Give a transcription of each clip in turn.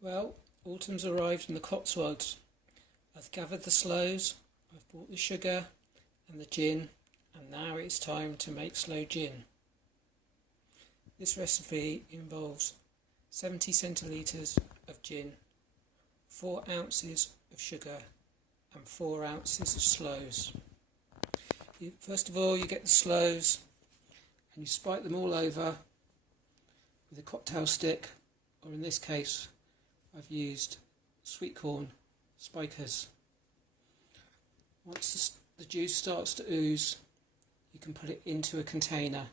Well, autumn's arrived in the Cotswolds. I've gathered the sloes, I've bought the sugar and the gin, and now it's time to make Sloe Gin. This recipe involves 70 centilitres of gin, 4 ounces of sugar and 4 ounces of sloes. First of all, you get the sloes and you spike them all over with a cocktail stick, or in this case I've used sweet corn spikers. Once the juice starts to ooze, you can put it into a container.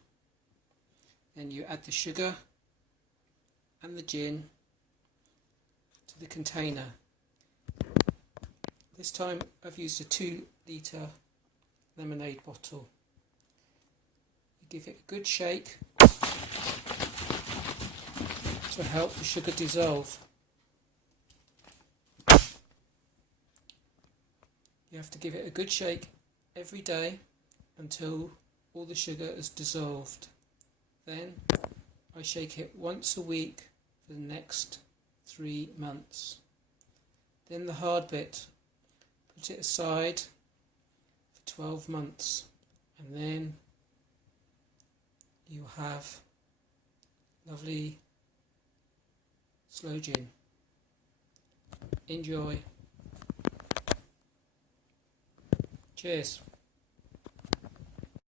Then you add the sugar and the gin to the container. This time I've used a 2 litre lemonade bottle. You give it a good shake to help the sugar dissolve. You have to give it a good shake every day until all the sugar is dissolved. Then I shake it once a week for the next 3 months. Then the hard bit, put it aside for 12 months, and then you have lovely Sloe Gin. Enjoy. Cheers.